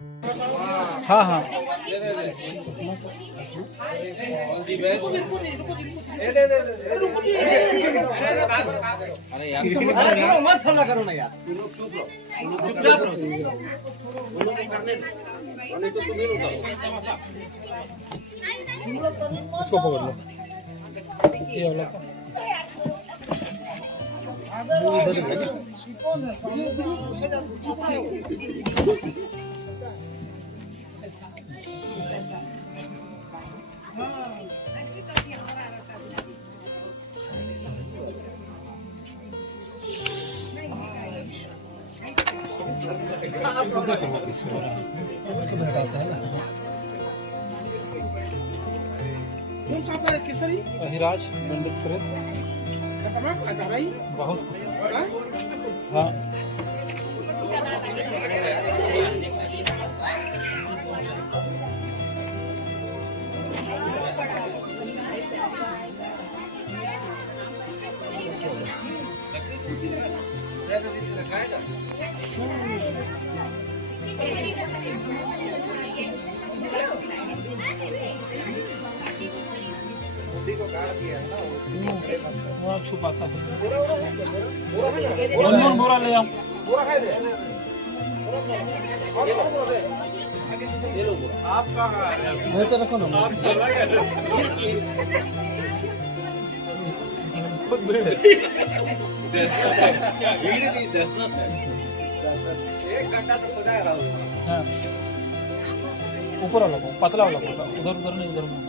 हाँ हाँ अरे यार मत हल्ला करो ना यार, चुपचाप रहो। इसको पकड़ लो, ये वाला को। इसको बैठाता है ना। कौन सा है केसरी? हिराज पंडित करे बहुत। हाँ वहाँ छुपाता है। बोरा ले आओ। मैं तो रखो ना। खुद भीड़ है। भीड़ भी 10 है, 1 घंटा तो हो जाएगा। हाँ ऊपर वाला को, पतला वाला को, उधर उधर नहीं, उधर नहीं।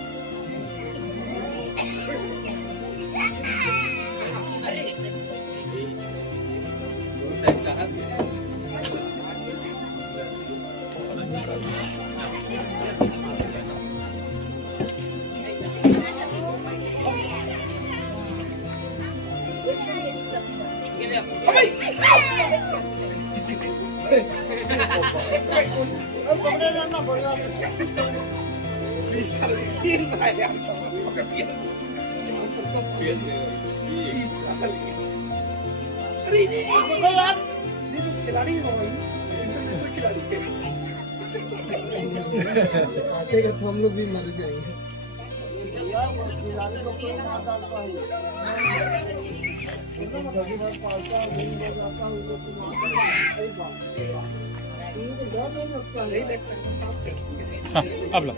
खिलाड़ी हो भाई, इंटरनेशनल खिलाड़ी है। काटेगा तो हम लोग भी मर जाएंगे। हाँ अब लो।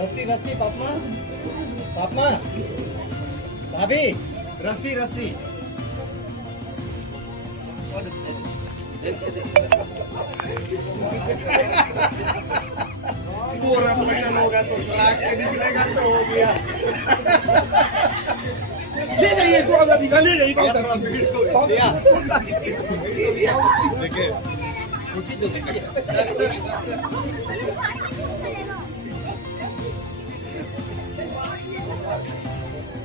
रस्सी रस्सी पापा, पापा, भाभी, रस्सी रस्सी। पूरा फाइनल होगा तो सलाह के निकलेगा तो हो गया। ले जाइए थोड़ा सा दिखा, ले जाइए देखिए खुशी तो दिखी।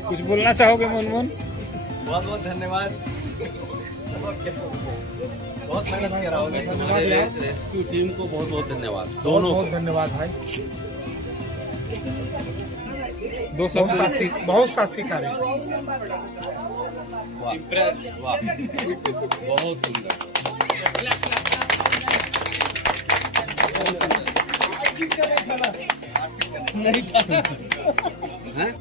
कुछ बोलना चाहोगे मुनमुन? बहुत बहुत धन्यवाद। बहुत मेहनत कर रहा हूँ। रेस्क्यू टीम को बहुत बहुत धन्यवाद। बहुत बहुत धन्यवाद भाई। बहुत साहसी कार्य। वाह बहुत सुंदर। नहीं